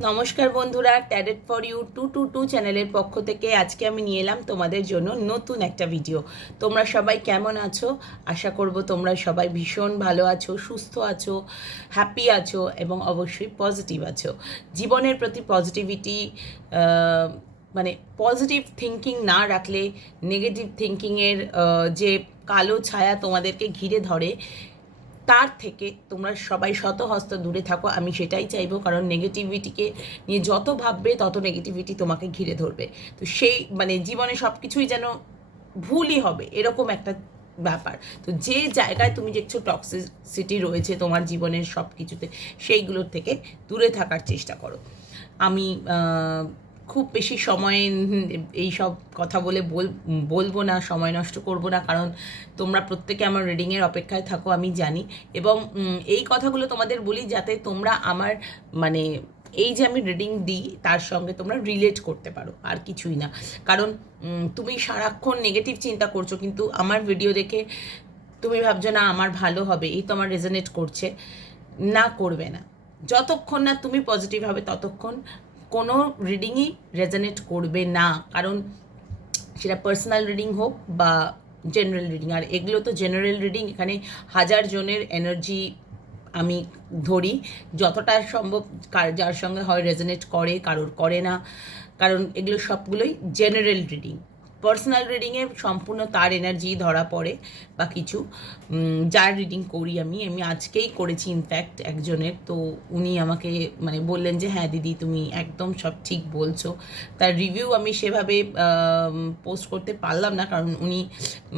নমস্কার বন্ধুরা, tarot for you 222 চ্যানেলের পক্ষ থেকে আজকে আমি নিয়ে এলাম তোমাদের জন্য নতুন একটা ভিডিও। তোমরা সবাই কেমন আছো? আশা করব তোমরা সবাই ভীষণ ভালো আছো, সুস্থ আছো, হ্যাপি আছো এবং অবশ্যই পজিটিভ আছো। জীবনের প্রতি পজিটিভিটি, মানে পজিটিভ থিঙ্কিং না রাখলে নেগেটিভ থিঙ্কিংয়ের যে কালো ছায়া তোমাদেরকে ঘিরে ধরে, তার থেকে তোমরা সবাই শত হস্ত দূরে থাকো। আমি সেটাই চাইবো, কারণ নেগেটিভিটিকে নিয়ে যত ভাববে তত নেগেটিভিটি তোমাকে ঘিরে ধরবে। তো সেই মানে জীবনে সব কিছুই যেন ভুলই হবে এরকম একটা ব্যাপার। তো যে জায়গায় তুমি দেখছো টক্সিসিটি রয়েছে তোমার জীবনের সব কিছুতে, সেইগুলোর থেকে দূরে থাকার চেষ্টা করো। আমি খুব বেশি সময় এই সব কথা বলবো না, সময় নষ্ট করব না, কারণ তোমরা প্রত্যেকে আমার রিডিংয়ের অপেক্ষায় থাকো আমি জানি। এবং এই কথাগুলো তোমাদের বলি যাতে তোমরা আমার মানে এই যে আমি রিডিং দিই তার সঙ্গে তোমরা রিলেট করতে পারো, আর কিছুই না। কারণ তুমি সারাক্ষণ নেগেটিভ চিন্তা করছো, কিন্তু আমার ভিডিও দেখে তুমি ভাবছো না আমার ভালো হবে, এই তো আমার রেজনেট করছে। না, করবে না। যতক্ষণ না তুমি পজিটিভ হবে ততক্ষণ কোনো রিডিংই রেজনেট করবে না। কারণ সেটা পার্সোনাল রিডিং হোক বা জেনারেল রিডিং, আর এগুলো তো জেনারেল রিডিং, এখানে হাজার জনের এনার্জি আমি ধরি যতটা সম্ভব। যার সঙ্গে হয় রেজনেট করে, কারোর করে না, কারণ এগুলো সবগুলোই জেনারেল রিডিং। পার্সোনাল রিডিংয়ে সম্পূর্ণ তার এনার্জি ধরা পড়ে বা কিছু। যার রিডিং করি আমি আমি আজকেই করেছি ইনফ্যাক্ট একজনের, তো উনি আমাকে মানে বললেন যে হ্যাঁ দিদি তুমি একদম সব ঠিক বলছো। তার রিভিউ আমি সেভাবে পোস্ট করতে পারলাম না, কারণ উনি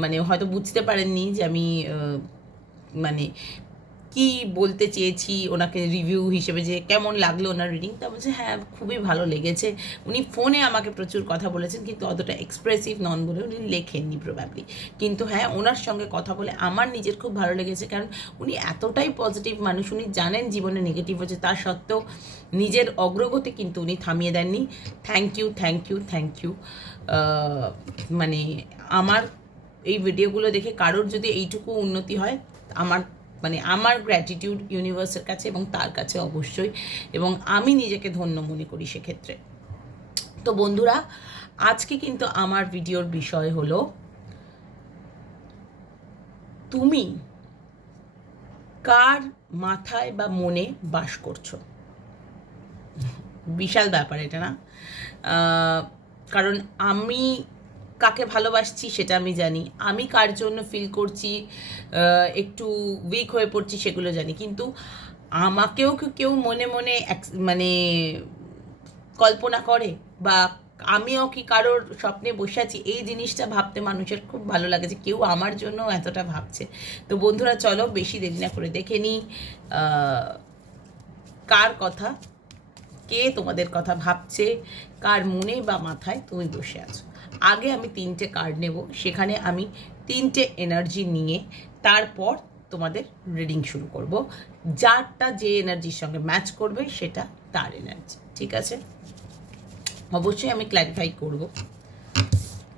মানে হয়তো বুঝতে পারেননি যে আমি মানে কি বলতে চেয়েছি ওনাকে রিভিউ হিসেবে, যে কেমন লাগলো ওনার রিডিং। তা বলছে হ্যাঁ খুবই ভালো লেগেছে। উনি ফোনে আমাকে প্রচুর কথা বলেছেন, কিন্তু অতটা এক্সপ্রেসিভ নন বলে উনি লেখেননি প্রবাবলি। কিন্তু হ্যাঁ, ওনার সঙ্গে কথা বলে আমার নিজের খুব ভালো লেগেছে, কারণ উনি এতটাই পজিটিভ মানুষ। উনি জানেন জীবনে নেগেটিভ হচ্ছে, তা সত্ত্বেও নিজের অগ্রগতি কিন্তু উনি থামিয়ে দেননি। Thank you, thank you, thank you. মানে আমার এই ভিডিওগুলো দেখে কারোর যদি এইটুকু উন্নতি হয়, আমার মানে আমার গ্র্যাটিটিউড ইউনিভার্সের কাছে এবং তার কাছে অবশ্যই, এবং আমি নিজেকে ধন্য মনে করি সেক্ষেত্রে। তো বন্ধুরা, আজকে কিন্তু আমার ভিডিওর বিষয় হলো তুমি কার মাথায় বা মনে বাস করছো। বিশাল ব্যাপার এটা, না? কারণ আমি কাকে ভালোবাসছি সেটা আমি জানি, আমি কার জন্য ফিল করছি একটু উইক হয়ে পড়ছি সেগুলো জানি, কিন্তু আমাকেও কি কেউ মনে মনে মানে কল্পনা করে, বা আমিও কি কারোর স্বপ্নে বসে আছি, এই জিনিসটা ভাবতে মানুষের খুব ভালো লাগে যে কেউ আমার জন্য এতটা ভাবছে। তো বন্ধুরা চলো বেশি দেরি না করে দেখে নিই কার কথা, কে তোমাদের কথা ভাবছে, কার মনে বা মাথায় তুমি বসে আছো। আগে আমি 3টে কার্ড নেব, সেখানে আমি 3টে এনার্জি নিয়ে তারপর তোমাদের রিডিং শুরু করব। যারটা যে এনার্জির সঙ্গে ম্যাচ করবে সেটা তার এনার্জি, ঠিক আছে? অবশ্যই আমি ক্ল্যারিফাই করব।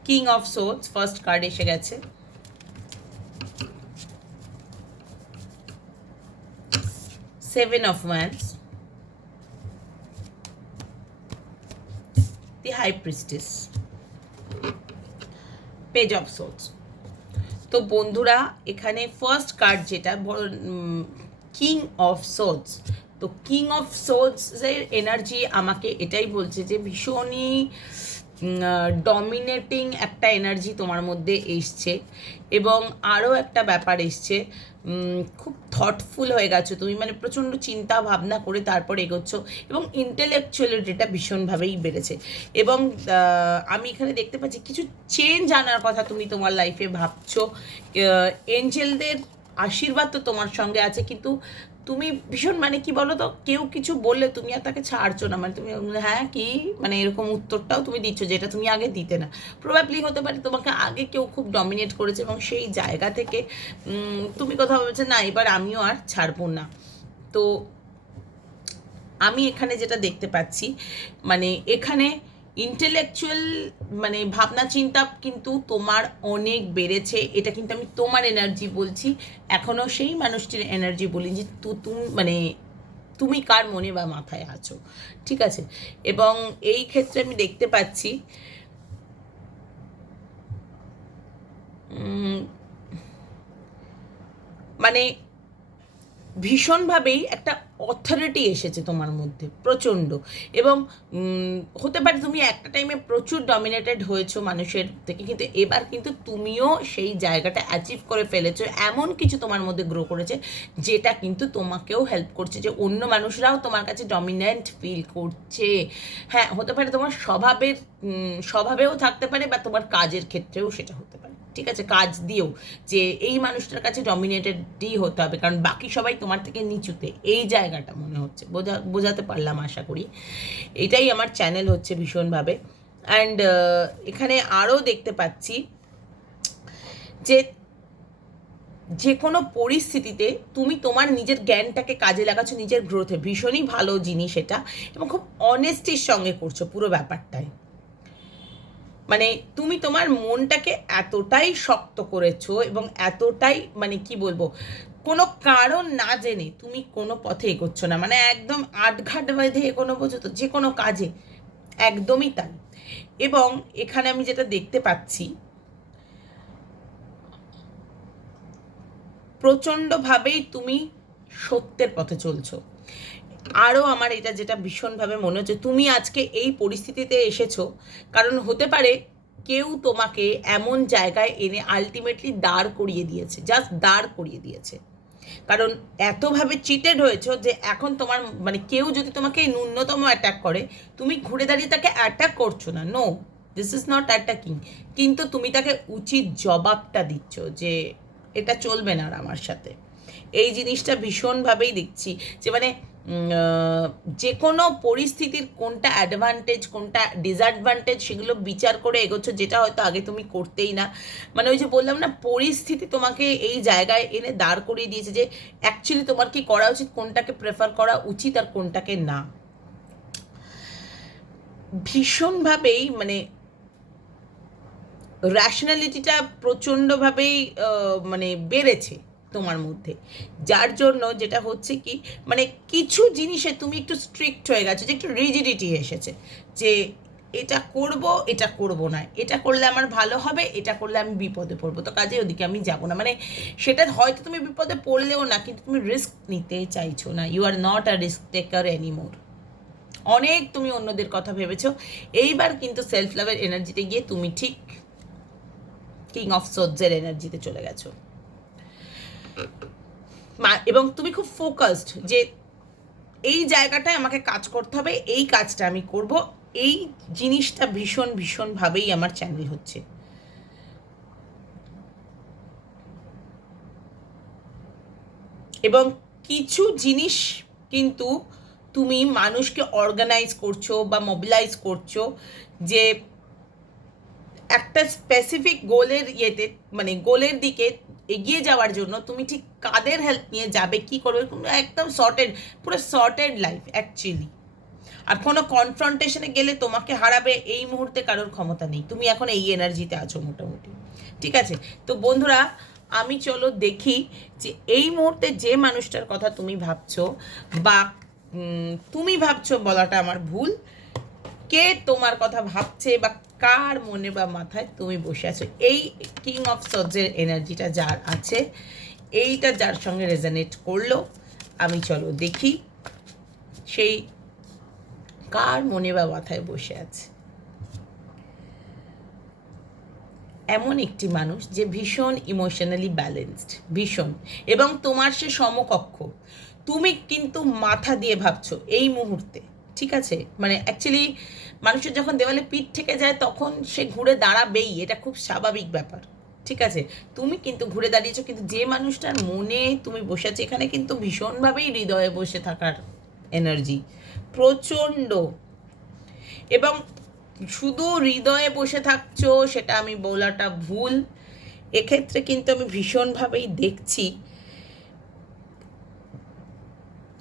King of swords first card এসে গেছে। Seven of wands, the high priestess, page of swords. তো বন্ধুরা, এখানে ফার্স্ট কার্ড যেটা কিং অফ সোলস, তো কিং অফ সোলসের এনার্জি আমাকে এটাই বলছে যে ভীষণই ডমিনেটিং একটা এনার্জি তোমার মধ্যে এসছে, এবং আরও একটা ব্যাপার এসছে, খুব থটফুল হয়ে গেছো তুমি, মানে প্রচণ্ড চিন্তা ভাবনা করে তারপর এগোচ্ছ, এবং ইন্টেলেকচুয়ালিটিটা ভীষণভাবেই বেড়েছে। এবং আমি এখানে দেখতে পাচ্ছি কিছু চেঞ্জ আনার কথা তুমি তোমার লাইফে ভাবছো। এঞ্জেলদের আশীর্বাদ তো তোমার সঙ্গে আছে, কিন্তু তুমি ভীষণ মানে কি বলো তো, কেউ কিছু বললে তুমি আর তাকে ছাড়ছো না, মানে তুমি হ্যাঁ কি মানে এরকম উত্তরটাও তুমি দিচ্ছ যেটা তুমি আগে দিতে না। প্রবাবলি হতে পারে তোমাকে আগে কেউ খুব ডমিনেট করেছে, এবং সেই জায়গা থেকে তুমি কথা ভেবেছো না এবার আমিও আর ছাড়বো না। তো আমি এখানে যেটা দেখতে পাচ্ছি, মানে এখানে ইন্টেলেকচুয়াল মানে ভাবনা চিন্তা কিন্তু তোমার অনেক বেড়েছে, এটা কিন্তু আমি তোমার এনার্জি বলছি, এখনও সেই মানুষটির এনার্জি বলি যে তুমি মানে তুমি কার মনে বা মাথায় আছো, ঠিক আছে। এবং এই ক্ষেত্রে আমি দেখতে পাচ্ছি মানে ভীষণভাবেই একটা অথরিটি এসেছে তোমার মধ্যে প্রচণ্ড। এবং হতে পারে তুমি একটা টাইমে প্রচুর ডমিনেটেড হয়েছো মানুষের থেকে, কিন্তু এবার কিন্তু তুমিও সেই জায়গাটা অ্যাচিভ করে ফেলেছো। এমন কিছু তোমার মধ্যে গ্রো করেছে যেটা কিন্তু তোমাকেও হেল্প করছে, যে অন্য মানুষরাও তোমার কাছে ডমিনেন্ট ফিল করছে। হ্যাঁ, হতে পারে তোমার স্বভাবেও থাকতে পারে, বা তোমার কাজের ক্ষেত্রেও সেটা হতে পারে, ঠিক আছে। কাজ দিয়েও যে এই মানুষটার কাছে ডমিনেটেডই হতে হবে, কারণ বাকি সবাই তোমার থেকে নিচুতে, এই জায়গাটা মনে হচ্ছে। বোঝাতে পারলাম আশা করি। এটাই আমার চ্যানেল হচ্ছে ভীষণভাবে। অ্যান্ড এখানে আরও দেখতে পাচ্ছি যে যে কোনো পরিস্থিতিতে তুমি তোমার নিজের জ্ঞানটাকে কাজে লাগাচ্ছ নিজের গ্রোথে, ভীষণই ভালো জিনিস এটা। এবং খুব অনেস্টির সঙ্গে করছো পুরো ব্যাপারটাই। মানে তুমি তোমার মনটাকে এতটাই শক্ত করেছো, এবং এতটাই মানে কি বলবো, কোনো কারণ না জেনে তুমি কোনো পথে এগোচ্ছ না, মানে একদম আটঘাট বেঁধে এগোনো, বোঝো তো, যে কোনো কাজে একদমই তাই। এবং এখানে আমি যেটা দেখতে পাচ্ছি, প্রচণ্ডভাবেই তুমি সত্যের পথে চলছো। আরও আমার এটা যেটা ভীষণভাবে মনে হচ্ছে, তুমি আজকে এই পরিস্থিতিতে এসেছো কারণ হতে পারে কেউ তোমাকে এমন জায়গায় এনে আলটিমেটলি দাঁড় করিয়ে দিয়েছে, জাস্ট দাঁড় করিয়ে দিয়েছে। কারণ এতভাবে চিটেড হয়েছো যে এখন তোমার মানে কেউ যদি তোমাকে ন্যূনতম অ্যাটাক করে, তুমি ঘুরে দাঁড়িয়ে তাকে অ্যাটাক করছো না, no, this is not attacking, কিন্তু তুমি তাকে উচিত জবাবটা দিচ্ছ যে এটা চলবে না আর আমার সাথে। এই জিনিসটা ভীষণভাবেই দেখছি যে মানে যে কোনো পরিস্থিতির কোনটা অ্যাডভান্টেজ কোনটা ডিসঅ্যাডভান্টেজ সেগুলো বিচার করে এগোচ্ছ, যেটা হয়তো আগে তুমি করতেই না। মানে ওই যে বললাম না, পরিস্থিতি তোমাকে এই জায়গায় এনে দাঁড় করিয়ে দিয়েছে যে অ্যাকচুয়ালি তোমার কি করা উচিত, কোনটাকে প্রেফার করা উচিত আর কোনটাকে না। ভীষণভাবেই মানে র্যাশনালিটিটা প্রচণ্ডভাবেই মানে বেড়েছে তোমার মধ্যে, যার জন্য যেটা হচ্ছে কি মানে কিছু জিনিসে তুমি একটু স্ট্রিক্ট হয়ে গেছো, যে একটু রিজিডিটি এসেছে, যে এটা করব এটা করব না, এটা করলে আমার ভালো হবে, এটা করলে আমি বিপদে পড়বো, তো কাজে ওদিকে আমি যাব না। মানে সেটা হয়তো তুমি বিপদে পড়লেও না, কিন্তু তুমি রিস্ক নিতে চাইছো না, you are not a risk taker anymore. অনেক তুমি অন্যদের কথা ভেবেছো, এইবার কিন্তু সেলফ লাভের এনার্জিতে গিয়ে তুমি ঠিক কিং অফ সোডসের এনার্জিতে চলে গেছো। এবং তুমি খুব ফোকাসড যে এই জায়গাটায় আমাকে কাজ করতে হবে, এই কাজটা আমি করব, এই জিনিসটা ভীষণ ভীষণভাবেই আমার চ্যানেল হচ্ছে। এবং কিছু জিনিস কিন্তু তুমি মানুষকে অর্গানাইজ করছো বা মোবিলাইজ করছো, যে একটা স্পেসিফিক গোলের ইয়েতে মানে গোলের দিকে এগিয়ে যাওয়ার জন্য তুমি ঠিক কাদের হেল্প নিয়ে যাবে, কি করবে, একদম সর্টেড, পুরো সর্টেড লাইফ অ্যাকচুয়ালি। আর কোনো কনফ্রন্টেশনে গেলে তোমাকে হারাবে এই মুহূর্তে কারোর ক্ষমতা নেই, তুমি এখন এই এনার্জিতে আছো মোটামুটি, ঠিক আছে। তো বন্ধুরা, আমি চলো দেখি যে এই মুহূর্তে যে মানুষটার কথা তুমি ভাবছো, বা তুমি ভাবছো বলাটা আমার ভুল, কে তোমার কথা ভাবছে বা কার মনে বা মাথায় তুমি বসে আছো। এই কিং অফ সোডসের এনার্জিটা যার আছে, এইটা যার সঙ্গে রেজনেট করলো, আমি চলো দেখি সেই কার মনে বা মাথায় বসে আছে। এমন একটি মানুষ যে ভীষণ ইমোশনালি ব্যালেন্সড, ভীষণ, এবং তোমার সে সমকক্ষ। তুমি কিন্তু মাথা দিয়ে ভাবছো এই মুহূর্তে, ঠিক আছে। মানে অ্যাকচুয়ালি মানুষের যখন দেওয়ালে পিঠ থেকে যায় তখন সে ঘুরে দাঁড়াবেই, এটা খুব স্বাভাবিক ব্যাপার, ঠিক আছে। তুমি কিন্তু ঘুরে দাঁড়িয়েছো, কিন্তু যে মানুষটার মনে তুমি বসে আছো এখানে কিন্তু ভীষণভাবেই হৃদয়ে বসে থাকার এনার্জি প্রচণ্ড। এবং শুধু হৃদয়ে বসে থাকছো সেটা আমি বলাটা ভুল, এক্ষেত্রে কিন্তু আমি ভীষণভাবেই দেখছি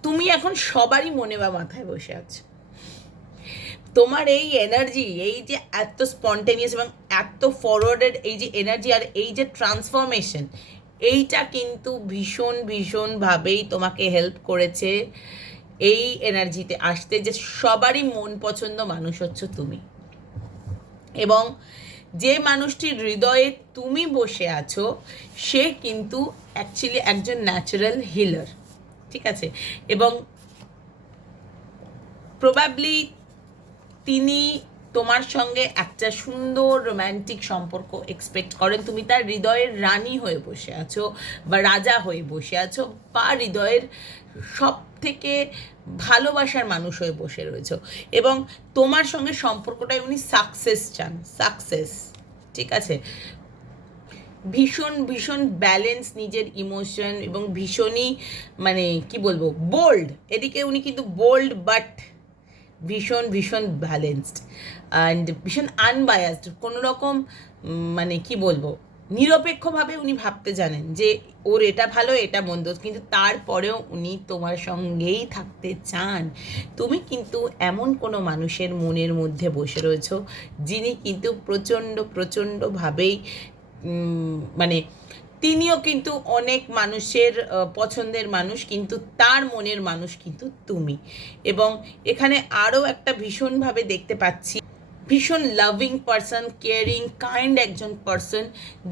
তুমি এখন সবারই মনে বা মাথায় বসে আছো। তোমার এই এনার্জি, এই যে এত স্পন্টেনিয়াস এবং এত ফরওয়ার্ডেড এই যে এনার্জি আর এই যে ট্রান্সফরমেশন, এইটা কিন্তু ভীষণ ভীষণভাবেই তোমাকে হেল্প করেছে এই এনার্জিতে আসতে যে সবারই মন পছন্দ মানুষ হচ্ছে তুমি, এবং যে মানুষটির হৃদয়ে তুমি বসে আছো সে কিন্তু অ্যাকচুয়ালি একজন ন্যাচারাল হিলার, ঠিক আছে? এবং প্রবাবলি তিনি তোমার সঙ্গে একটা সুন্দর রোম্যান্টিক সম্পর্ক এক্সপেক্ট করেন। তুমি তার হৃদয়ের রানী হয়ে বসে আছো বা রাজা হয়ে বসে আছো, বা হৃদয়ের সব থেকে ভালোবাসার মানুষ হয়ে বসে রয়েছো, এবং তোমার সঙ্গে সম্পর্কটাই উনি সাকসেস চান, সাকসেস, ঠিক আছে? ভীষণ ভীষণ ব্যালেন্স নিজের ইমোশন, এবং ভীষণই মানে কি বলবো, বোল্ড। এদিকে উনি কিন্তু বোল্ড বাট ভীষণ ভীষণ ব্যালেন্সড অ্যান্ড ভীষণ আনবায়াসড। কোনো রকম মানে কি বলবো, নিরপেক্ষভাবে উনি ভাবতে জানেন যে ওর এটা ভালো এটা মন্দ, কিন্তু তারপরেও উনি তোমার সঙ্গেই থাকতে চান। তুমি কিন্তু এমন কোনো মানুষের মনের মধ্যে বসে রয়েছো যিনি কিন্তু প্রচণ্ডভাবেই মানে তিনিও কিন্তু অনেক মানুষের পছন্দের মানুষ, কিন্তু তার মনের মানুষ কিন্তু তুমি। এবং এখানে আরও একটা ভীষণভাবে দেখতে পাচ্ছি, ভীষণ লাভিং পারসন, কেয়ারিং, কাইন্ড একজন পারসন,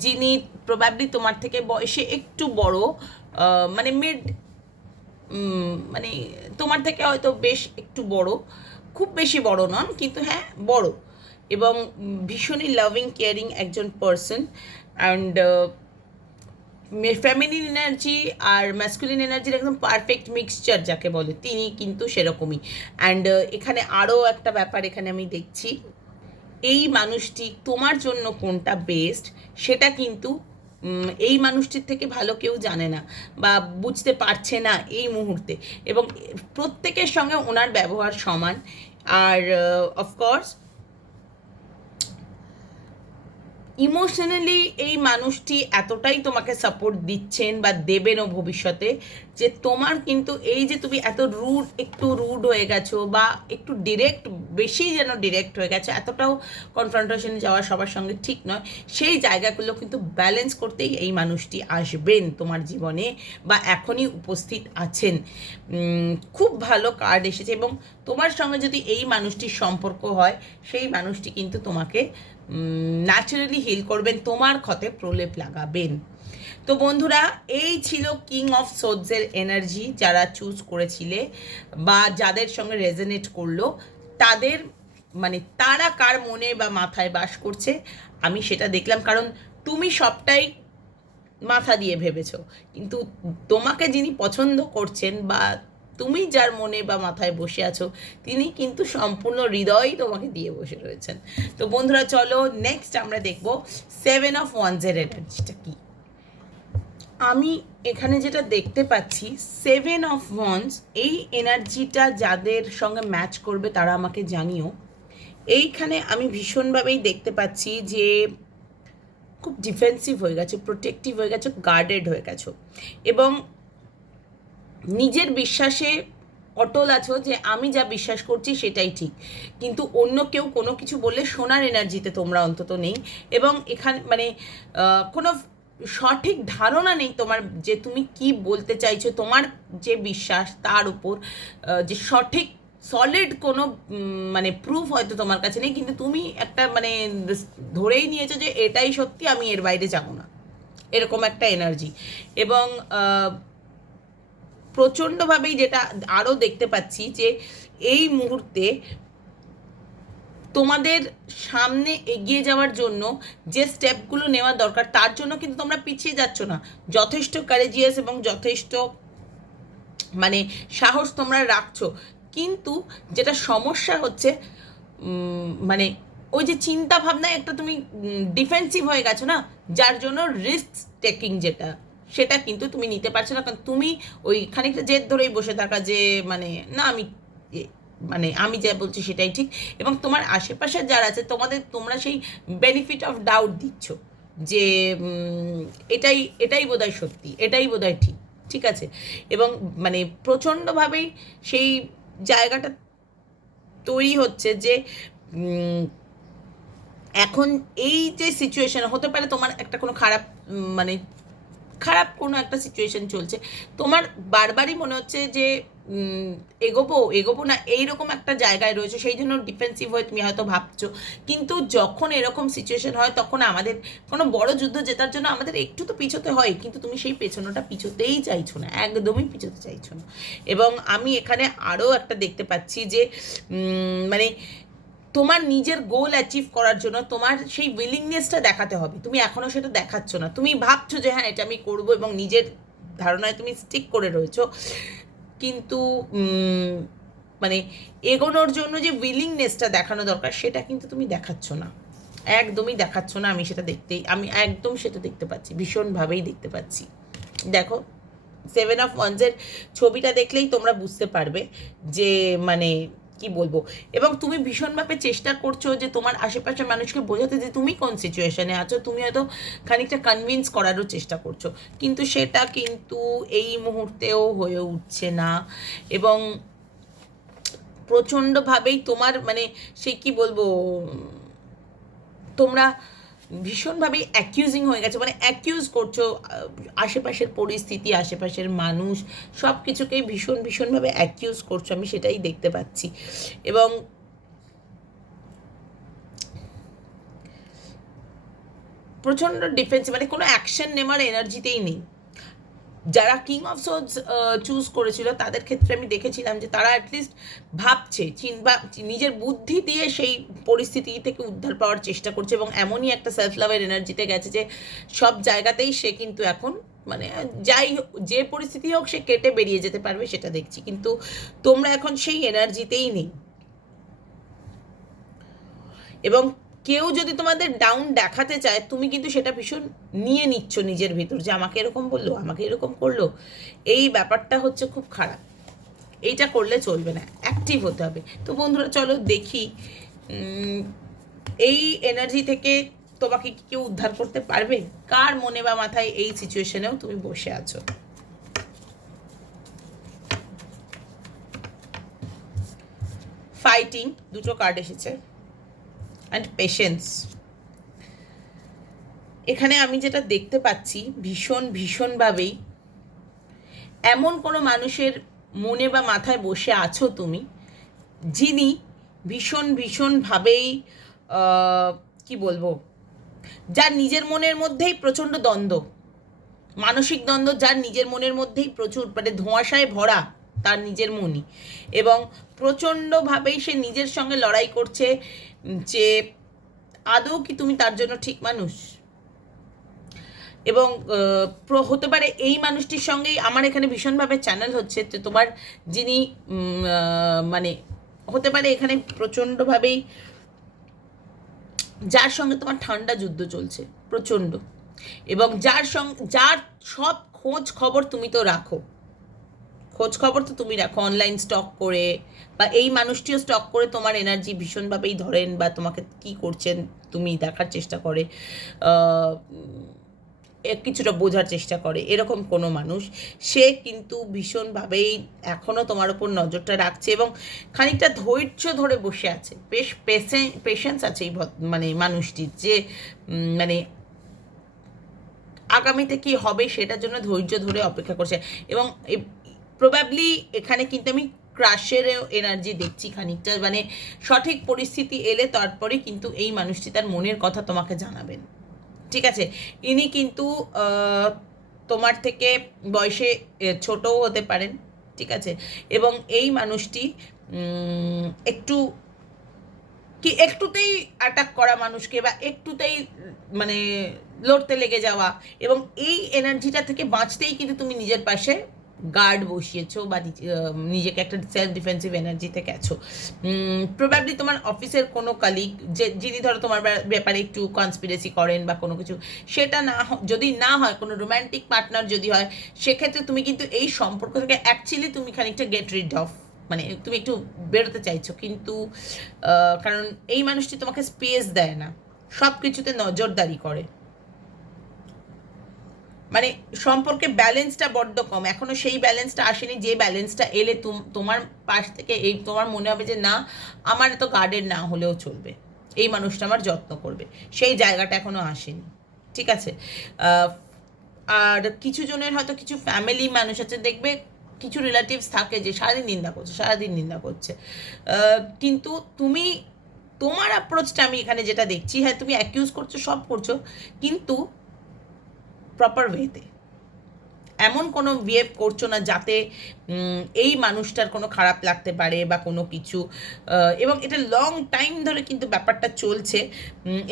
যিনি প্রবাবলি তোমার থেকে বয়সে একটু বড়, মানে মিড, মানে তোমার থেকে হয়তো বেশ একটু বড়, খুব বেশি বড় নন কিন্তু হ্যাঁ বড়, এবং ভীষণই লাভিং কেয়ারিং একজন পারসন। অ্যান্ড ফ্যামিলিন এনার্জি আর ম্যাসকুলিন এনার্জির একদম পারফেক্ট মিক্সচার যাকে বলে, তিনি কিন্তু সেরকমই। অ্যান্ড এখানে আরও একটা ব্যাপার এখানে আমি দেখছি, এই মানুষটি তোমার জন্য কোনটা বেস্ট সেটা কিন্তু এই মানুষটির থেকে ভালো কেউ জানে না বা বুঝতে পারছে না এই মুহূর্তে, এবং প্রত্যেকের সঙ্গে ওনার ব্যবহার সমান। আর অফকোর্স ইমোশনালি এই মানুষটি এতটাই তোমাকে সাপোর্ট দিচ্ছেন বা দেবেনও ভবিষ্যতে, যে তোমার কিন্তু এই যে তুমি এত একটু রুড হয়ে গেছো বা একটু ডিরেক্ট, বেশি যেন ডিরেক্ট হয়ে গেছো, এতটাও কনফ্রন্টেশনে যাওয়া সবার সঙ্গে ঠিক নয়, সেই জায়গাগুলো কিন্তু ব্যালেন্স করতেই এই মানুষটি আসবেন তোমার জীবনে বা এখনই উপস্থিত আছেন। খুব ভালো কার্ড এসেছে, এবং তোমার সঙ্গে যদি এই মানুষটির সম্পর্ক হয় সেই মানুষটি কিন্তু তোমাকে ন্যাচারালি হিল করবেন, তোমার ক্ষতে প্রলেপ লাগাবেন। তো বন্ধুরা, এই ছিল কিং অফ সোডসের এনার্জি। যারা চুজ করেছিলে বা যাদের সঙ্গে রেজনেট করলো, তাদের মানে তারা কার মনে বা মাথায় বাস করছে আমি সেটা দেখলাম, কারণ তুমি সবটাই মাথা দিয়ে ভেবেছো, কিন্তু তোমাকে যিনি পছন্দ করছেন বা তুমি যার মনে বা মাথায় বসে আছো তিনি কিন্তু সম্পূর্ণ হৃদয় তোমাকে দিয়ে বসে রয়েছেন। তো বন্ধুরা চলো নেক্সট আমরা দেখব 7 অফ ওয়ান্সের এনার্জিটা কি। আমি এখানে যেটা দেখতে পাচ্ছি 7 অফ ওয়ান্স, এই এনার্জিটা যাদের সঙ্গে ম্যাচ করবে তারা আমাকে জানিও। এইখানে আমি ভীষণভাবেই দেখতে পাচ্ছি যে খুব ডিফেন্সিভ হয়ে গেছে, প্রোটেক্টিভ হয়ে গেছে, গার্ডেড হয়ে গেছো, এবং নিজের বিশ্বাসে অটল আছো যে আমি যা বিশ্বাস করছি সেটাই ঠিক, কিন্তু অন্য কেউ কোনো কিছু বললে শোনার এনার্জিতে তোমরা অন্তত নেই, এবং এখানে মানে কোনো সঠিক ধারণা নেই তোমার যে তুমি কি বলতে চাইছো, তোমার যে বিশ্বাস তার উপর যে সঠিক সলিড কোনো মানে প্রুফ হয়তো তোমার কাছে নেই, কিন্তু তুমি একটা মানে ধরেই নিয়েছো যে এটাই সত্যি, আমি এর বাইরে যাব না, এরকম একটা এনার্জি। এবং প্রচণ্ডভাবেই যেটা আরও দেখতে পাচ্ছি যে এই মুহূর্তে তোমাদের সামনে এগিয়ে যাওয়ার জন্য যে স্টেপগুলো নেওয়া দরকার তার জন্য কিন্তু তোমরা পিছিয়ে যাচ্ছ না, যথেষ্ট কারেজিয়াস এবং যথেষ্ট মানে সাহস তোমরা রাখছো, কিন্তু যেটা সমস্যা হচ্ছে মানে ওই যে চিন্তা ভাবনায় একটা তুমি ডিফেন্সিভ হয়ে গেছো না, যার জন্য রিস্ক টেকিং যেটা সেটা কিন্তু তুমি নিতে পারছো না, কারণ তুমি ওই খানিকটা জেদ ধরেই বসে থাকা যে মানে না আমি মানে আমি যা বলছি সেটাই ঠিক, এবং তোমার আশেপাশে যারা আছে তোমরা সেই বেনিফিট অফ ডাউট দিচ্ছ যে এটাই এটাই বোধহয় সত্যি, এটাই বোধহয় ঠিক, ঠিক আছে? এবং মানে প্রচণ্ডভাবেই সেই জায়গাটা তৈরি হচ্ছে যে এখন এই যে সিচুয়েশন হতে পারে তোমার একটা কোনো খারাপ মানে খারাপ কোনো একটা সিচুয়েশন চলছে, তোমার বারবারই মনে হচ্ছে যে এগোবো এগোবো না, এইরকম একটা জায়গায় রয়েছে, সেই জন্য ডিফেন্সিভ হয়ে তুমি হয়তো ভাবছো। কিন্তু যখন এরকম সিচুয়েশন হয় তখন আমাদের কোনো বড় যুদ্ধ জেতার জন্য আমাদের একটু তো পিছোতে হয়, কিন্তু তুমি সেই পেছনোটা পিছোতেই চাইছো না, একদমই পিছোতে চাইছো না। এবং আমি এখানে আরও একটা দেখতে পাচ্ছি যে মানে তোমার নিজের গোল অ্যাচিভ করার জন্য তোমার সেই উইলিংনেসটা দেখাতে হবে, তুমি এখনও সেটা দেখাচ্ছ না। তুমি ভাবছো যে হ্যাঁ এটা আমি করবো এবং নিজের ধারণায় তুমি স্টিক করে রয়েছো, কিন্তু মানে এগোনোর জন্য যে উইলিংনেসটা দেখানো দরকার সেটা কিন্তু তুমি দেখাচ্ছ না, একদমই দেখাচ্ছ না। আমি একদম সেটা দেখতে পাচ্ছি, ভীষণভাবেই দেখতে পাচ্ছি। দেখো 7 of Wands-এর ছবিটা দেখলেই তোমরা বুঝতে পারবে যে মানে কি বলবো। এবং তুমি ভীষণভাবে চেষ্টা করছো যে তোমার আশেপাশের মানুষকে বোঝাতে যে তুমি কোন সিচুয়েশনে আছো, তুমি হয়তো খানিকটা কনভিন্স করারও চেষ্টা করছো, কিন্তু সেটা কিন্তু এই মুহূর্তেও হয়ে উঠছে না। এবং প্রচণ্ডভাবেই তোমার মানে সে কি বলবো, তোমরা ভীষণভাবেই অ্যাকিউজিং হয়ে গেছে, মানে অ্যাকিউজ করছো আশেপাশের পরিস্থিতি, আশেপাশের মানুষ, সব কিছুকেই ভীষণভাবে অ্যাকিউজ করছো, আমি সেটাই দেখতে পাচ্ছি। এবং প্রচণ্ড ডিফেন্সিভ, মানে কোনো অ্যাকশন নেওয়ার এনার্জিতেই নেই। যারা কিং অফ সোর্ডস চুজ করেছিল তাদের ক্ষেত্রে আমি দেখেছিলাম যে তারা অ্যাটলিস্ট ভাবছে, বা নিজের বুদ্ধি দিয়ে সেই পরিস্থিতি থেকে উদ্ধার পাওয়ার চেষ্টা করছে, এবং এমনই একটা সেলফ লাভের এনার্জিতে গেছে যে সব জায়গাতেই সে কিন্তু এখন মানে যে পরিস্থিতি হোক সে কেটে বেরিয়ে যেতে পারবে সেটা দেখছি। কিন্তু তোমরা এখন সেই এনার্জিতেই নেই। এবং কেউ যদি তোমাদের ডাউন দেখাতে চায়, তুমি কিন্তু সেটা ভীষণ নিয়ে নিচ্ছ নিজের ভিতর, যে আমাকে এরকম বললো, আমাকে এরকম করলো। এই ব্যাপারটা হচ্ছে খুব খারাপ, এইটা করলে চলবে না, অ্যাক্টিভ হতে হবে। তো বন্ধুরা চলো দেখি এই এনার্জি থেকে তোমাকে কি কেউ উদ্ধার করতে পারবে, কার মনে বা মাথায় এই সিচুয়েশনেও তুমি বসে আছো। ফাইটিং দুটো কার্ড এসেছে, অ্যান্ড পেশেন্স। এখানে আমি যেটা দেখতে পাচ্ছি ভীষণভাবেই এমন কোনো মানুষের মনে বা মাথায় বসে আছো তুমি, যিনি ভীষণভাবেই কি বলবো, যার নিজের মনের মধ্যেই প্রচণ্ড দ্বন্দ্ব, মানসিক দ্বন্দ্ব, যার নিজের মনের মধ্যেই প্রচুর মানে ধোঁয়াশায় ভরা তার নিজের মনই, এবং প্রচণ্ডভাবেই সে নিজের সঙ্গে লড়াই করছে যে আদৌ কি তুমি তার জন্য ঠিক মানুষ। এবং হতে পারে এই মানুষটির সঙ্গেই আমার এখানে ভীষণভাবে চ্যানেল হচ্ছে যে তোমার যিনি মানে হতে পারে এখানে প্রচণ্ডভাবেই যার সঙ্গে তোমার ঠান্ডা যুদ্ধ চলছে প্রচণ্ড, এবং যার সব খোঁজ খবর তুমি তো রাখো, খোঁজ খবর তো তুমি রাখো অনলাইন স্টক করে, বা এই মানুষটিও স্টক করে তোমার এনার্জি ভীষণভাবেই ধরেন, বা তোমাকে কি করছেন তুমি দেখার চেষ্টা করে, কিছুটা বোঝার চেষ্টা করে, এরকম কোনো মানুষ সে কিন্তু ভীষণভাবেই এখনও তোমার ওপর নজরটা রাখছে, এবং খানিকটা ধৈর্য ধরে বসে আছে, বেশ পেশেন্স আছে এই মানে মানুষটির, যে মানে আগামীতে কি হবে সেটার জন্য ধৈর্য ধরে অপেক্ষা করছে। এবং প্রবাবলি এখানে কিন্তু আমি ক্রাশের এনার্জি দেখছি খানিকটা, মানে সঠিক পরিস্থিতি এলে তারপরে কিন্তু এই মানুষটি তার মনের কথা তোমাকে জানাবেন। ঠিক আছে, ইনি কিন্তু তোমার থেকে বয়সে ছোটও হতে পারেন, ঠিক আছে, এবং এই মানুষটি একটু কি একটুতেই অ্যাটাক করা মানুষকে, বা একটুতেই মানে লড়তে লেগে যাওয়া, এবং এই এনার্জিটা থেকে বাঁচতেই কিন্তু তুমি নিজের পাশে গার্ড বসিয়েছো, বা নিজেকে একটা সেলফ ডিফেন্সিভ এনার্জিতে গেছো। প্রবাবলি তোমার অফিসের কোনো কালিগ যিনি ধরো তোমার ব্যাপারে একটু কনস্পিরেসি করেন বা কোনো কিছু, সেটা যদি না হয়, কোনো রোম্যান্টিক পার্টনার যদি হয়, সেক্ষেত্রে তুমি কিন্তু এই সম্পর্ক থেকে অ্যাকচুয়ালি তুমি খানিকটা গেট রিড অফ, মানে তুমি একটু বেরোতে চাইছো, কিন্তু কারণ এই মানুষটি তোমাকে স্পেস দেয় না, সব কিছুতে নজরদারি করে, মানে সম্পর্কে ব্যালেন্সটা বড্ড কম, এখনো সেই ব্যালেন্সটা আসেনি, যে ব্যালেন্সটা এলে তোমার পাশ থেকে এই তোমার মনে হবে যে না, আমার এত গার্ডের না হলেও চলবে, এই মানুষটা আমার যত্ন করবে, সেই জায়গাটা এখনো আসেনি। ঠিক আছে, আর কিছু জনের হয়তো কিছু ফ্যামিলি মানুষ আছে, দেখবে কিছু রিলেটিভস থাকে যে সারাদিন নিন্দা করছে, সারাদিন নিন্দা করছে। কিন্তু তুমি, তোমার অ্যাপ্রোচটা আমি এখানে যেটা দেখছি, হ্যাঁ তুমি অ্যাকিউজ করছো, সব করছো, কিন্তু প্রপার ওয়েতে, এমন কোনো বিহেভ করছো না যাতে এই মানুষটার কোনো খারাপ লাগতে পারে বা কোনো কিছু। এবং এটা লং টাইম ধরে কিন্তু ব্যাপারটা চলছে,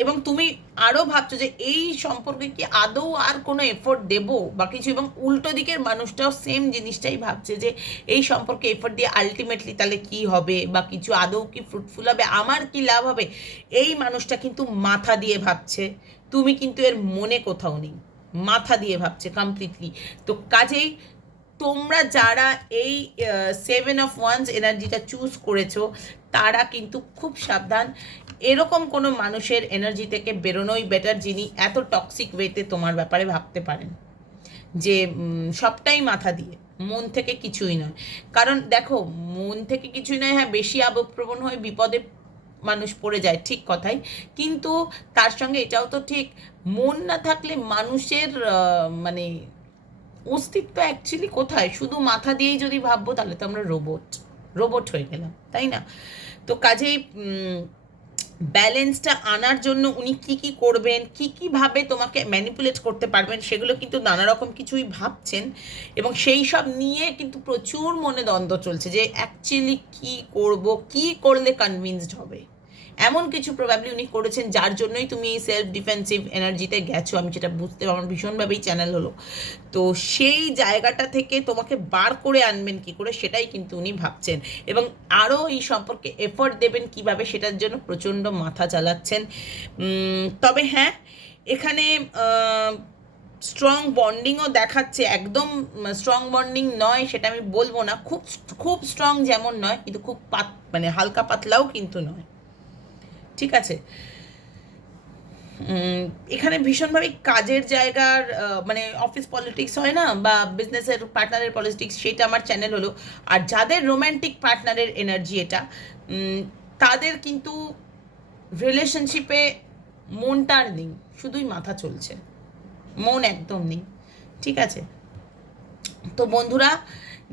এবং তুমি আরও ভাবছো যে এই সম্পর্কে কি আদৌ আর কোনো এফোর্ট দেবো বা কিছু, এবং উল্টো দিকের মানুষটাও সেম জিনিসটাই ভাবছে যে এই সম্পর্কে এফোর্ট দিয়ে আলটিমেটলি তাহলে কি হবে বা কিছু আদৌ কি ফ্রুটফুল হবে, আমার কি লাভ হবে, এই মানুষটা কিন্তু মাথা দিয়ে ভাবছে, তুমি কিন্তু এর মনে কোথাও নেই, মাথা দিয়ে ভাবছে কমপ্লিটলি। তো কাজেই তোমরা যারা এই 7 of Wands এনার্জিটা চুজ করেছো, তারা কিন্তু খুব সাবধান, এরকম কোনো মানুষের এনার্জি থেকে বেরোনোই বেটার, যিনি এত টক্সিক ওয়েতে তোমার ব্যাপারে ভাবতে পারেন, যে সবটাই মাথা দিয়ে, মন থেকে কিছুই নয়। কারণ দেখো, মন থেকে কিছুই নয়, হ্যাঁ বেশি আবেগপ্রবণ হয়ে বিপদে মানুষ পড়ে যায়, ঠিক কথাই, কিন্তু তার সঙ্গে এটাও তো ঠিক, মন না থাকলে মানুষের মানে অস্তিত্ব অ্যাকচুয়ালি কোথায়? শুধু মাথা দিয়েই যদি ভাববো তাহলে তো আমরা রোবট, রোবট হয়ে গেলাম, তাই না? তো কাজেই ব্যালেন্সটা আনার জন্য উনি কি কি করবেন, কি কিভাবে তোমাকে ম্যানিপুলেট করতে পারবেন, সেগুলো কিন্তু নানা রকম কিছুই ভাবছেন, এবং সেই সব নিয়ে কিন্তু প্রচুর মনে দ্বন্দ্ব চলছে যে অ্যাকচুয়ালি কি করব, কি করলে কনভিন্সড হবে। এমন কিছু প্রবাবলি উনি করেছেন যার জন্যই তুমি এই সেলফ ডিফেন্সিভ এনার্জিতে গেছো, আমি যেটা বুঝতে আমার ভীষণভাবেই চ্যানেল হলো। তো সেই জায়গাটা থেকে তোমাকে বার করে আনবেন কি করে, সেটাই কিন্তু উনি ভাবছেন, এবং আরও এই সম্পর্কে এফোর্ট দেবেন কিভাবে, সেটার জন্য প্রচণ্ড মাথা চালাচ্ছেন। তবে হ্যাঁ, এখানে স্ট্রং বন্ডিংও দেখাচ্ছে, একদম স্ট্রং বন্ডিং নয় সেটা আমি বলবো না, খুব খুব স্ট্রং যেমন নয়, কিন্তু খুব মানে হালকা পাতলাও কিন্তু নয়, ঠিক আছে? এখানে ভীষণভাবে কাজের জায়গার মানে অফিস পলিটিক্স হয় না, বা বিজনেসের পার্টনারের পলিটিক্স, সেটা আমার চ্যানেল হলো। আর যাদের রোম্যান্টিক পার্টনারের এনার্জি এটা, তাদের কিন্তু রিলেশনশিপে মনটা আর নেই, শুধুই মাথা চলছে, মন একদম নেই, ঠিক আছে? তো বন্ধুরা,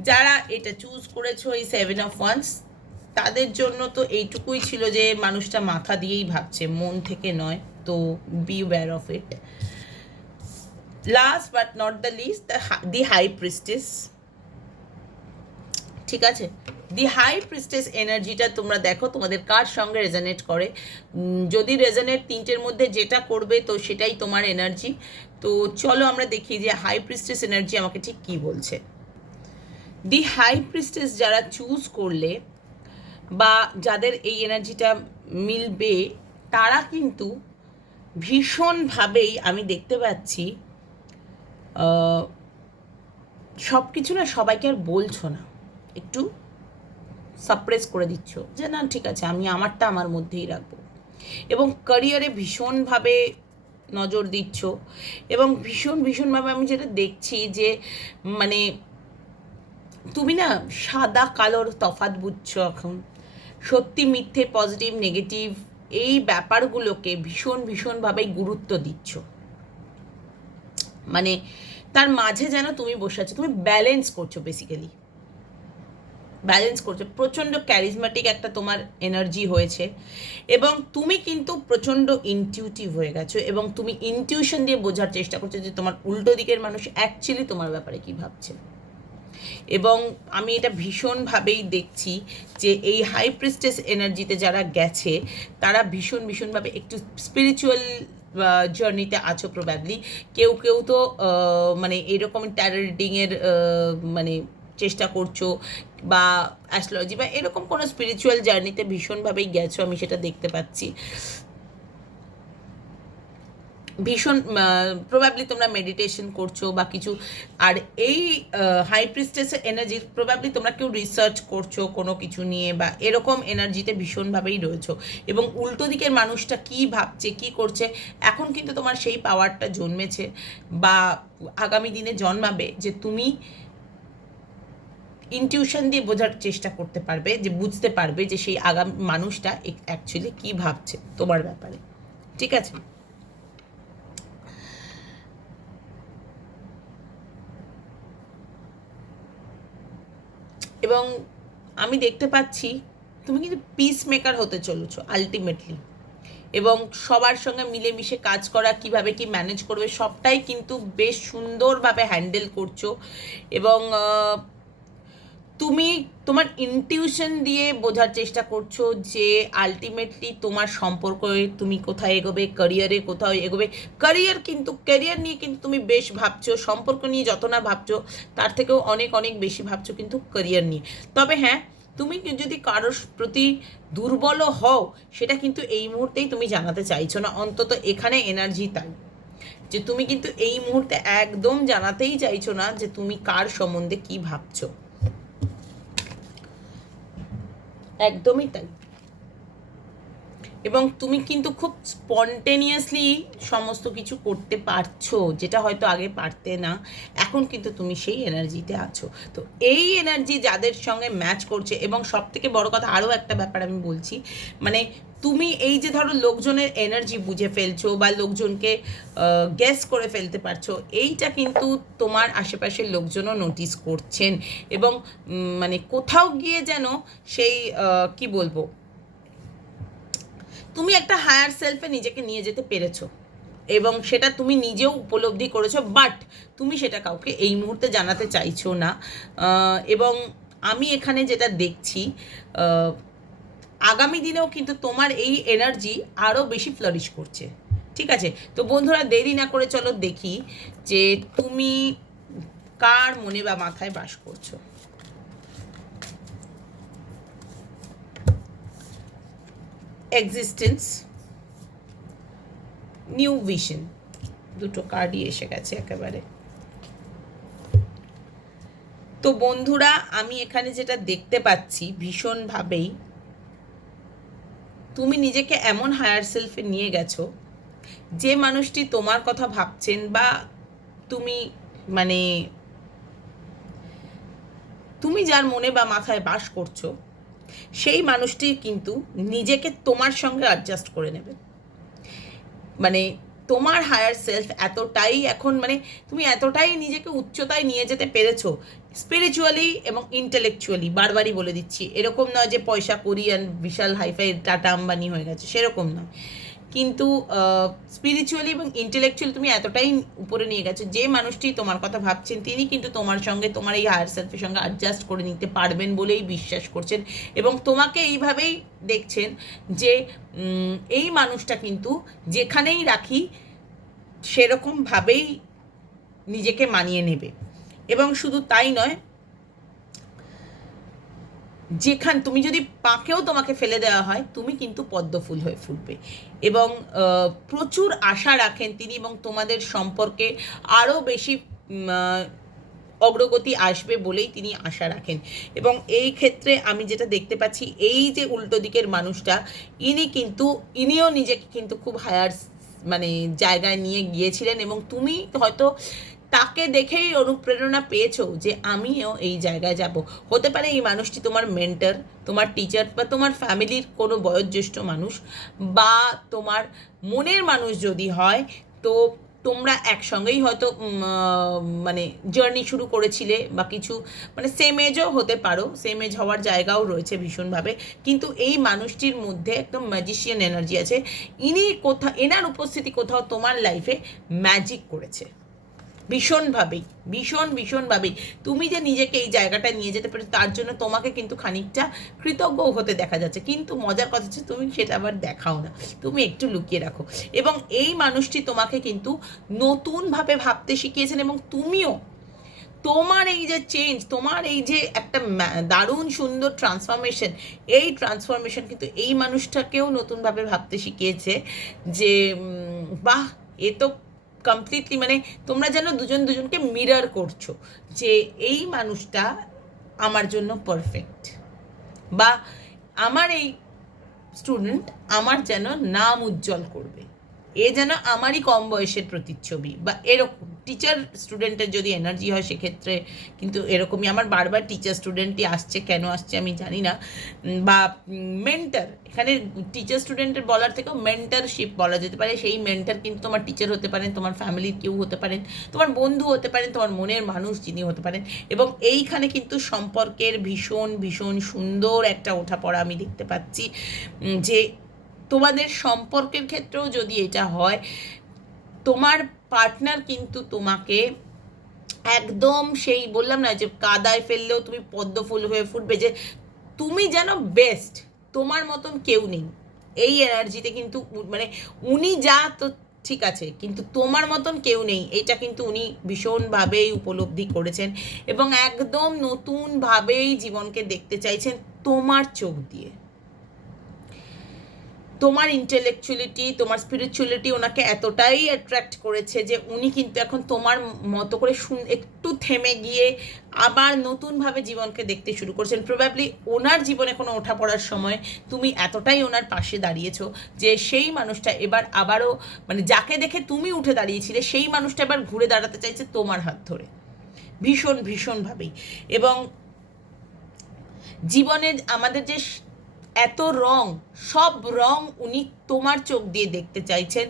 যারা এটা চুজ করেছো এই 7 of Wands, তাদের জন্য তো এইটুকুই ছিল যে মানুষটা মাথা দিয়েই ভাবছে, মন থেকে নয়, তো be aware of it. Last but not the least, the high priestess, ঠিক আছে? দি হাই প্রিস্টেস এনার্জিটা তোমরা দেখো তোমাদের কার সঙ্গে রেজনেট করে, যদি রেজনেট তিনটের মধ্যে যেটা করবে তো সেটাই তোমার এনার্জি। তো চলো আমরা দেখি যে হাই প্রিস্টেস এনার্জি আমাকে ঠিক কী বলছে। দি হাই প্রিস্টেস যারা চুজ করলে বা যাদের এই এনার্জিটা মিলবে, তারা কিন্তু ভীষণভাবেই আমি দেখতে পাচ্ছি সব কিছু না সবাইকে আর বলছো না, একটু সাপ্রেস করে দিচ্ছ যে না ঠিক আছে আমি আমারটা আমার মধ্যেই রাখবো, এবং ক্যারিয়ারে ভীষণভাবে নজর দিচ্ছ, এবং ভীষণভাবে আমি যেটা দেখছি যে মানে তুমি না সাদা কালোর তফাৎ বুঝছো এখন, সত্যি মিথ্যে, পজিটিভ নেগেটিভ, এই ব্যাপারগুলোকে ভীষণভাবেই গুরুত্ব দিচ্ছ, মানে তার মাঝে যেন তুমি বসে আছো, তুমি ব্যালেন্স করছো, বেসিক্যালি ব্যালেন্স করছো, প্রচণ্ড ক্যারিজমেটিক একটা তোমার এনার্জি হয়েছে, এবং তুমি কিন্তু প্রচণ্ড ইনটিউটিভ হয়ে গেছো, এবং তুমি ইনটিউশন দিয়ে বোঝার চেষ্টা করছো যে তোমার উল্টো দিকের মানুষ অ্যাকচুয়ালি তোমার ব্যাপারে কী ভাবছে। এবং আমি এটা ভীষণভাবেই দেখছি যে এই হাই প্রিস্টেস এনার্জিতে যারা গেছে, তারা ভীষণভাবে একটু স্পিরিচুয়াল জার্নিতে আছো প্রবাবলি, কেউ তো মানে এরকম ট্যারো রিডিংয়ের মানে চেষ্টা করছো, বা অ্যাস্ট্রোলজি বা এরকম কোনো স্পিরিচুয়াল জার্নিতে ভীষণভাবেই গেছো, আমি সেটা দেখতে পাচ্ছি। ভীষণ প্রবাবলি তোমরা মেডিটেশন করছো বা কিছু, আর এই হাই প্রিস্টেস এনার্জি প্রবাবলি তোমরা কেউ রিসার্চ করছো কোনো কিছু নিয়ে, বা এরকম এনার্জিতে ভীষণভাবেই রয়েছো, এবং উল্টো দিকের মানুষটা কি ভাবছে কি করছে, এখন কিন্তু তোমার সেই পাওয়ারটা জন্মেছে, বা আগামী দিনে জন্মাবে, যে তুমি ইনটিউশন দিয়ে বোঝার চেষ্টা করতে পারবে, যে বুঝতে পারবে যে সেই আগামী মানুষটা অ্যাকচুয়ালি কী ভাবছে তোমার ব্যাপারে, ঠিক আছে? এবং আমি দেখতে পাচ্ছি তুমি কিন্তু পিস মেকার হতে চলেছো আলটিমেটলি, এবং সবার সঙ্গে মিলেমিশে কাজ করা, কিভাবে কি ম্যানেজ করবে সবটাই কিন্তু বেশ সুন্দরভাবে হ্যান্ডেল করছো। এবং তুমি তোমার ইনটিউশন দিয়ে বোঝার চেষ্টা করছো যে আলটিমেটলি তোমার সম্পর্কে তুমি কোথায় এগোবে, ক্যারিয়ারে কোথাও এগোবে। ক্যারিয়ার নিয়ে কিন্তু তুমি বেশ ভাবছো, সম্পর্ক নিয়ে যত না ভাবছো তার থেকেও অনেক অনেক বেশি ভাবছো কিন্তু ক্যারিয়ার নিয়ে। তবে হ্যাঁ, তুমি যদি কারোর প্রতি দুর্বলও হও সেটা কিন্তু এই মুহূর্তেই তুমি জানাতে চাইছো না, অন্তত এখানে এনার্জি তাই, যে তুমি কিন্তু এই মুহূর্তে একদম জানাতেই চাইছো না যে তুমি কার সম্বন্ধে কি ভাবছো। একদমই তাই। এবং তুমি কিন্তু খুব স্পন্টেনিয়াসলি সমস্ত কিছু করতে পারছো, যেটা হয়তো আগে পারতে না। এখন কিন্তু তুমি সেই এনার্জিতে আছো। তো এই এনার্জি যাদের সঙ্গে ম্যাচ করছে, এবং সব থেকে বড় কথা আরও একটা ব্যাপার আমি বলছি, মানে তুমি এই যে ধরো লোকজনের এনার্জি বুঝে ফেলছো বা লোকজনকে গেস করে ফেলতে পারছো, এইটা কিন্তু তোমার আশেপাশের লোকজনও নোটিস করছেন। এবং মানে কোথাও গিয়ে যেন সেই কি বলবো, তুমি একটা হায়ার সেলফে নিজেকে নিয়ে যেতে পেরেছো, এবং সেটা তুমি নিজেও উপলব্ধি করেছো, বাট তুমি সেটা কাউকে এই মুহূর্তে জানাতে চাইছো না। এবং আমি এখানে যেটা দেখছি, আগামী দিনেও কিন্তু তোমার এই এনার্জি আরও বেশি ফ্লারিশ করছে। ঠিক আছে, তো বন্ধুরা দেরি না করে চলো দেখি যে তুমি কার মনে বা মাথায় বাস করছো। এক্সিস্টেন্স, নিউ ভিশন, দুটো কার্ডই এসে গেছে একেবারে। তো বন্ধুরা আমি এখানে যেটা দেখতে পাচ্ছি ভীষণভাবেই, তুমি নিজেকে এমন হায়ার সেলফে নিয়ে গেছো, যে মানুষটি তোমার কথা ভাবছেন বা তুমি মানে তুমি যার মনে বা মাথায় বাস করছো, সেই মানুষটি কিন্তু নিজেকে তোমার সঙ্গে অ্যাডজাস্ট করে নেবে। মানে তোমার হায়ার সেলফ এতটাই এখন, মানে তুমি এতটাই নিজেকে উচ্চতায় নিয়ে যেতে পেরেছো, স্পিরিচুয়ালি এবং ইন্টেলেকচুয়ালি। বারবারই বলে দিচ্ছি, এরকম নয় যে পয়সা করি আর বিশাল হাইফাই টাটা আম্বানি হয়ে গেছে, সেরকম নয়, কিন্তু স্পিরিচুয়ালি এবং ইন্টেলেকচুয়ালি তুমি এতটাই উপরে নিয়ে গেছো, যে মানুষটি তোমার কথা ভাবছেন তিনি কিন্তু তোমার সঙ্গে, তোমার এই হায়ার সেলফের সঙ্গে অ্যাডজাস্ট করে নিতে পারবেন বলেই বিশ্বাস করছেন। এবং তোমাকে এইভাবেই দেখছেন যে এই মানুষটা কিন্তু যেখানেই রাখি সেরকমভাবেই নিজেকে মানিয়ে নেবে। এবং শুধু তাই নয়, তুমি যদি পাকেও তোমাকে ফেলে দেওয়া হয়, তুমি কিন্তু পদ্মফুল হয়ে ফুটবে। এবং প্রচুর আশা রাখেন তিনি, এবং তোমাদের সম্পর্কে আরও বেশি অগ্রগতি আসবে বলেই তিনি আশা রাখেন। এবং এই ক্ষেত্রে আমি যেটা দেখতে পাচ্ছি, এই যে উল্টো দিকের মানুষটা, ইনিও নিজেকে কিন্তু খুব হায়ার মানে জায়গায় নিয়ে গিয়েছিলেন, এবং তুমি হয়তো তাকে দেখেই অনুপ্রেরণা পেয়েছো যে আমিও এই জায়গায় যাব। হতে পারে এই মানুষটি তোমার মেন্টর, তোমার টিচার, বা তোমার ফ্যামিলির কোনো বয়োজ্যেষ্ঠ মানুষ, বা তোমার মনের মানুষ যদি হয়, তো তোমরা একসঙ্গেই হয়তো মানে জার্নি শুরু করেছিলে, বা কিছু মানে সেম এজও হতে পারো, সেম এজ হওয়ার জায়গাও রয়েছে ভীষণভাবে। কিন্তু এই মানুষটির মধ্যে একদম ম্যাজিশিয়ান এনার্জি আছে। এনার উপস্থিতি কোথাও তোমার লাইফে ম্যাজিক করেছে ভীষণভাবেই। তুমি যে নিজেকে এই জায়গাটা নিয়ে যেতে পারো, তার জন্য তোমাকে কিন্তু খানিকটা কৃতজ্ঞ হতে দেখা যাচ্ছে। কিন্তু মজার কথা হচ্ছে তুমি সেটা আবার দেখাও না, তুমি একটু লুকিয়ে রাখো। এবং এই মানুষটি তোমাকে কিন্তু নতুনভাবে ভাবতে শিখিয়েছেন, এবং তুমিও তোমার এই যে চেঞ্জ, তোমার এই যে একটা দারুণ সুন্দর ট্রান্সফরমেশন, এই ট্রান্সফরমেশন কিন্তু এই মানুষটাকেও নতুনভাবে ভাবতে শিখিয়েছে যে বাহ, এ তো কমপ্লিটলি, মানে তোমরা যেন দুজন দুজনকে মিরর করছো, যে এই মানুষটা আমার জন্য পারফেক্ট, বা আমার এই স্টুডেন্ট আমার যেন নাম উজ্জ্বল করবে। এ যেন আমারই কম বয়সের প্রতিচ্ছবি, বা এরকম টিচার স্টুডেন্টের যদি এনার্জি হয় সেক্ষেত্রে কিন্তু এরকমই। আমার বারবার টিচার স্টুডেন্টই আসছে, কেন আসছে আমি জানি না। বা মেন্টার, এখানে টিচার স্টুডেন্টের বলার থেকেও মেন্টারশিপ বলা যেতে পারে। সেই মেন্টার কিন্তু তোমার টিচার হতে পারেন, তোমার ফ্যামিলির কেউ হতে পারেন, তোমার বন্ধু হতে পারেন, তোমার মনের মানুষ যিনি হতে পারেন। এবং এইখানে কিন্তু সম্পর্কের ভীষণ ভীষণ সুন্দর একটা ওঠাপড়া আমি দেখতে পাচ্ছি। যে তোমাদের সম্পর্কের ক্ষেত্রেও যদি এটা হয়, তোমার পার্টনার কিন্তু তোমাকে একদম, সেই বললাম না যে কাদায় ফেললেও তুমি পদ্ম ফুল হয়ে ফুটবে, যে তুমি যেন বেস্ট, তোমার মতন কেউ নেই এই এনার্জিতে। কিন্তু মানে উনি যা, তো ঠিক আছে, কিন্তু তোমার মতন কেউ নেই, এটা কিন্তু উনি ভীষণভাবেই উপলব্ধি করেছেন এবং একদম নতুনভাবেই জীবনকে দেখতে চাইছেন তোমার চোখ দিয়ে। তোমার ইন্টেলেকচুয়ালিটি, তোমার স্পিরিচুয়ালিটি ওনাকে এতটাই অ্যাট্রাক্ট করেছে যে উনি কিন্তু এখন তোমার মতো করে একটু থেমে গিয়ে আবার নতুনভাবে জীবনকে দেখতে শুরু করছেন। প্রবাবলি ওনার জীবনে কোনো ওঠা পড়ার সময় তুমি এতটাই ওনার পাশে দাঁড়িয়েছো যে সেই মানুষটা এবার আবারও, মানে যাকে দেখে তুমি উঠে দাঁড়িয়েছিলে, সেই মানুষটা এবার ঘুরে দাঁড়াতে চাইছে তোমার হাত ধরে, ভীষণ ভীষণভাবেই। এবং জীবনের আমাদের যে এত রং, সব রং উনি তোমার চোখ দিয়ে দেখতে চাইছেন।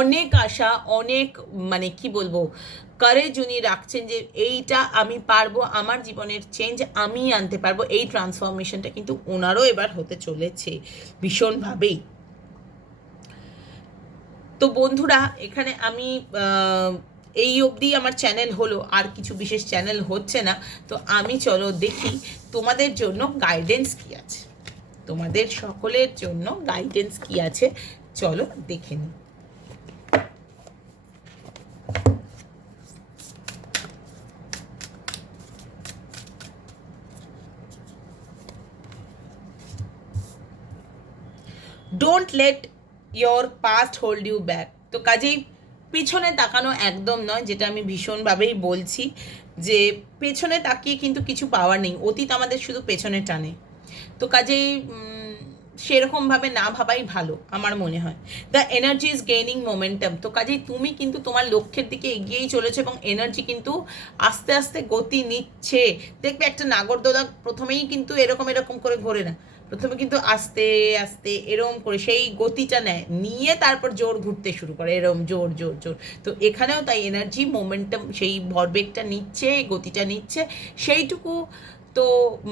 অনেক আশা, অনেক মানে কি বলবো, কারেজ উনি রাখছেন যে এইটা আমি পারবো, আমার জীবনের চেঞ্জ আমি আনতে পারবো। এই ট্রান্সফরমেশনটা কিন্তু ওনারও এবার হতে চলেছে ভীষণভাবেই। তো বন্ধুরা, এখানে আমি এই অবধি আমার চ্যানেল হলো, আর কিছু বিশেষ চ্যানেল হচ্ছে না। তো আমি চলো দেখি তোমাদের জন্য গাইডেন্স কী আছে, তোমাদের সকলের জন্য গাইডেন্স কি আছে, চলো দেখে নিই। Don't let your past hold you back. তো কাজেই পেছনে তাকানো একদম নয়, যেটা আমি ভীষণভাবেই বলছি যে পেছনে তাকিয়ে কিন্তু কিছু পাওয়ার নেই, অতীত আমাদের শুধু পেছনে টানে। তো কাজেই সেরকমভাবে না ভাবাই ভালো আমার মনে হয়। The energy is gaining momentum. তো কাজেই তুমি কিন্তু তোমার লক্ষ্যের দিকে এগিয়েই চলেছো এবং এনার্জি কিন্তু আস্তে আস্তে গতি নিচ্ছে। দেখবে একটা নাগরদোলা প্রথমেই কিন্তু এরকম এরকম করে ঘোরে না, প্রথমে কিন্তু আস্তে আস্তে এরম করে সেই গতিটা নেয়, নিয়ে তারপর জোর ঘুরতে শুরু করে, এরম জোর জোর জোর। তো এখানেও তাই এনার্জি মোমেন্টাম, সেই ভরবেগটা নিচ্ছে, গতিটা নিচ্ছে সেইটুকু। তো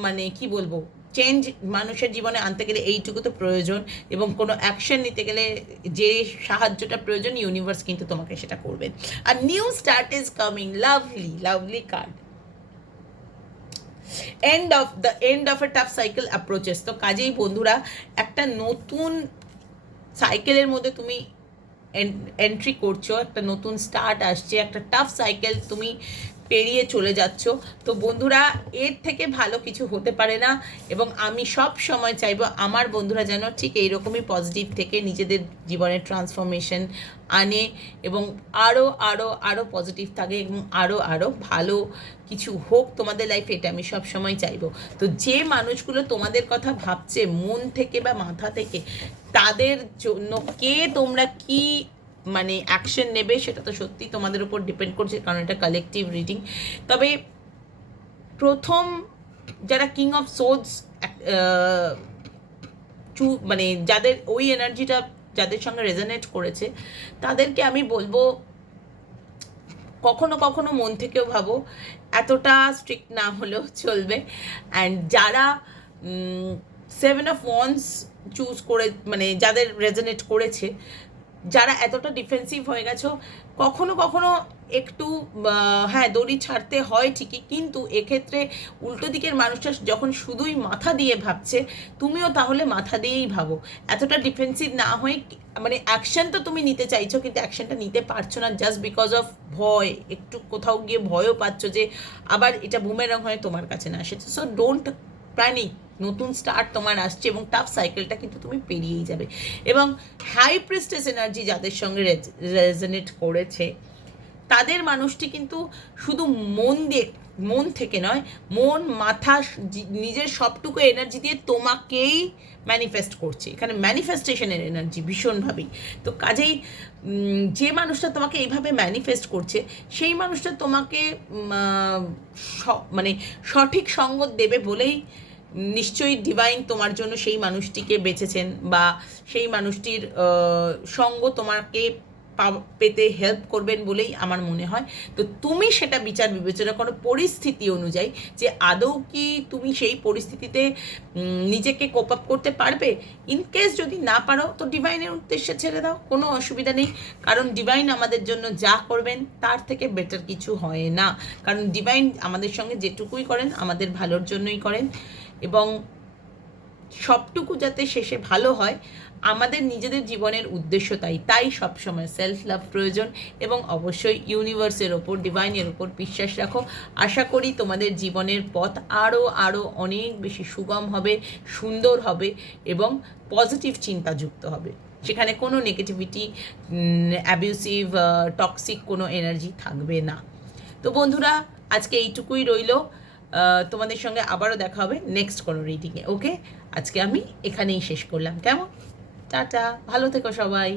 মানে কি বলবো, চেঞ্জ মানুষের জীবনে আনতে গেলে এইটুকু তো প্রয়োজন, এবং কোনো অ্যাকশন নিতে গেলে যে সাহায্যটা প্রয়োজন ইউনিভার্স কিন্তু তোমাকে সেটা করবে। আর new start is coming, lovely lovely card. End of a tough cycle approaches. তো কাজেই বন্ধুরা, একটা নতুন সাইকেলের মধ্যে তুমি এন্ট্রি করছো, একটা নতুন স্টার্ট আসছে, একটা টাফ সাইকেল তুমি পেরিয়ে চলে যাচ্ছ। তো বন্ধুরা, এর থেকে ভালো কিছু হতে পারে না, এবং আমি সব সময় চাইবো আমার বন্ধুরা যেন ঠিক এইরকমই পজিটিভ থেকে নিজেদের জীবনের ট্রান্সফরমেশন আনে এবং আরও আরও আরও পজিটিভ থাকে এবং আরও আরও ভালো কিছু হোক তোমাদের লাইফে, এটা আমি সব সময় চাইবো। তো যে মানুষগুলো তোমাদের কথা ভাবছে মন থেকে বা মাথা থেকে, তাদের জন্য কে তোমরা কি মানে অ্যাকশন নেবে সেটা তো সত্যি তোমাদের উপর ডিপেন্ড করছে, কারণ এটা কালেকটিভ রিডিং। তবে প্রথম যারা কিং অফ সোর্ডস, মানে যাদের ওই এনার্জিটা যাদের সঙ্গে রেজোনেট করেছে, তাদেরকে আমি বলবো কখনো কখনো মন থেকেও ভাবো, এতটা স্ট্রিক্ট না হলেও চলবে। অ্যান্ড যারা 7 অফ ওয়ান্স চুজ করে, মানে যাদের রেজোনেট করেছে, যারা এতটা ডিফেন্সিভ হয়ে গেছো, কখনো কখনো একটু হ্যাঁ দড়ি ছাড়তে হয় ঠিকই, কিন্তু এক্ষেত্রে উল্টো দিকের মানুষটা যখন শুধুই মাথা দিয়ে ভাবছে, তুমিও তাহলে মাথা দিয়েই ভাবো, এতটা ডিফেন্সিভ না হয়ে। মানে অ্যাকশন তো তুমি নিতে চাইছো, কিন্তু অ্যাকশনটা নিতে পারছো না জাস্ট বিকজ অফ ভয়, একটু কোথাও গিয়ে ভয়ও পাচ্ছ যে আবার এটা বুমেরাং হয়ে তোমার কাছে না আসে। সো ডোন্ট প্যানিক, নতুন স্টার্ট তোমার আসছে এবং টাফ সাইকেলটা কিন্তু তুমি পেরিয়েই যাবে। এবং হাই প্রিস্টেস এনার্জি যাদের সঙ্গে রেজনেট করেছে, তাদের মানুষটি কিন্তু শুধু মন থেকে নয়, মন মাথা নিজের সবটুকু এনার্জি দিয়ে তোমাকেই ম্যানিফেস্ট করছে। এখানে ম্যানিফেস্টেশনের এনার্জি ভীষণভাবেই। তো কাজেই যে মানুষটা তোমাকে এইভাবে ম্যানিফেস্ট করছে সেই মানুষটা তোমাকে মানে সঠিক সঙ্গ দেবে বলেই নিশ্চয়ই ডিভাইন তোমার জন্য সেই মানুষটিকে বেছেছেন, বা সেই মানুষটির সঙ্গ তোমাকে পেতে হেল্প করবেন বলেই আমার মনে হয়। তো তুমি সেটা বিচার বিবেচনা করো পরিস্থিতি অনুযায়ী, যে আদৌ কি তুমি সেই পরিস্থিতিতে নিজেকে কোপ আপ করতে পারবে। ইনকেস যদি না পারো তো ডিভাইনের উদ্দেশ্যে ছেড়ে দাও, কোনো অসুবিধা নেই। কারণ ডিভাইন আমাদের জন্য যা করবেন তার থেকে বেটার কিছু হয় না। কারণ ডিভাইন আমাদের সঙ্গে যেটুকুই করেন আমাদের ভালোর জন্যই করেন, এবং সবটুকু যাতে শেষে ভালো হয় আমাদের নিজেদের জীবনের উদ্দেশ্য তাই সবসময় সেলফ লাভ প্রয়োজন। এবং অবশ্যই ইউনিভার্সের ওপর, ডিভাইনের ওপর বিশ্বাস রাখো। আশা করি তোমাদের জীবনের পথ আরও অনেক বেশি সুগম হবে, সুন্দর হবে এবং পজিটিভ চিন্তাযুক্ত হবে। সেখানে কোনো নেগেটিভিটি, অ্যাবিউসিভ, টক্সিক কোনো এনার্জি থাকবে না। তো বন্ধুরা, আজকে এইটুকুই রইল। তোমাদের সঙ্গে আবারও দেখা হবে নেক্সট কোনো রিডিংয়ে। ওকে, আজকে আমি এখানেই শেষ করলাম। কেমন? টাটা, ভালো থেকো সবাই।